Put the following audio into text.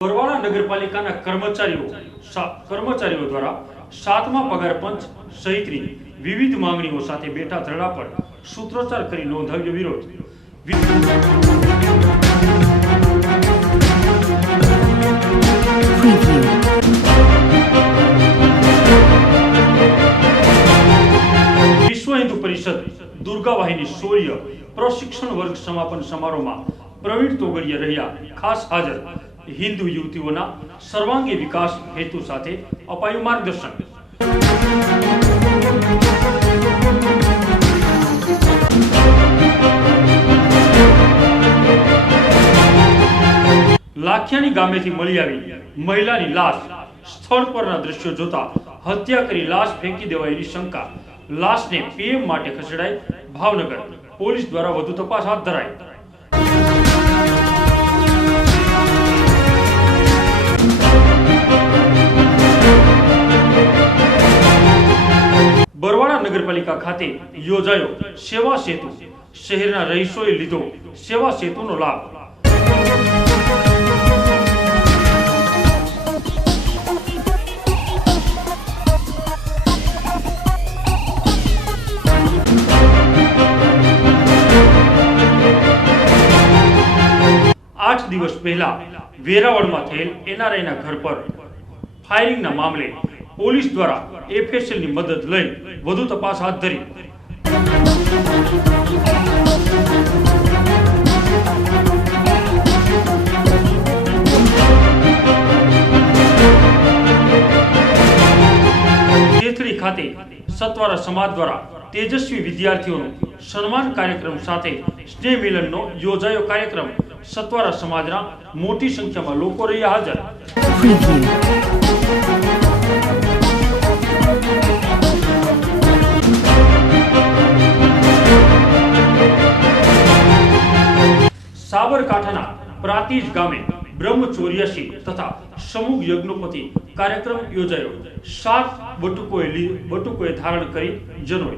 બરવાળા નગરપાલિકાના કર્મચારીઓ દ્વારા 7મા પગાર પંચ સહિતની વિવિધ માંગણીઓ સાથે બેઠા ધરણા પર સૂત્રોચ્ચાર કરી નોંધાવ્યો વિરોધ। વિશ્વ હિન્દુ પરિષદ દુર્ગા વાહિની શૌર્ય પ્રશિક્ષણ વર્ગ સમાપન સમારોહમાં પ્રવીણ તોગડિયા રહ્યા ખાસ હાજર। हिंदू युवतीओना सर्वांगी विकास हेतु साथे अपायु मार्गदर्शन। लाखियानी गामेथी मळी आवी महिलानी लाश स्थळ परना दृश्यो जोता हत्या करी लाश फेंकी देवायनी शंका। लाशने पीएम माटे खसेडाई भावनगर। पोलीस द्वारा વધુ તપાસ હાથ ધરાઈ। बरवाड़ा नगरपालिका खाते योजायो सेवा सेतु। शहरना रहीशोए लीधो सेवा सेतुनो लाभ। आठ दिवस पहला वेरावळ में थયેલ एनआरआई ना घर पर फायरिंग ना मामले पोलीस द्वारा एफएसएल ની મદદ લઈ વધુ તપાસ હાથ ધરી। તેથડી ખાતે સત્વારા સમાજ द्वारा तेजस्वी विद्यार्थीओનો સન્માન કાર્યક્રમ સાથે સ્નેહ મિલનનો યોજાયો કાર્યક્રમ। સત્વારા સમાજના મોટી સંખ્યામાં લોકો રહ્યા હાજર। साबरकांठाना प्रातिज गामे ब्रह्मचोर्यासी तथा समूह यज्ञोपति कार्यक्रम योजायो। 7 बटुकोए धारण करी जनोए।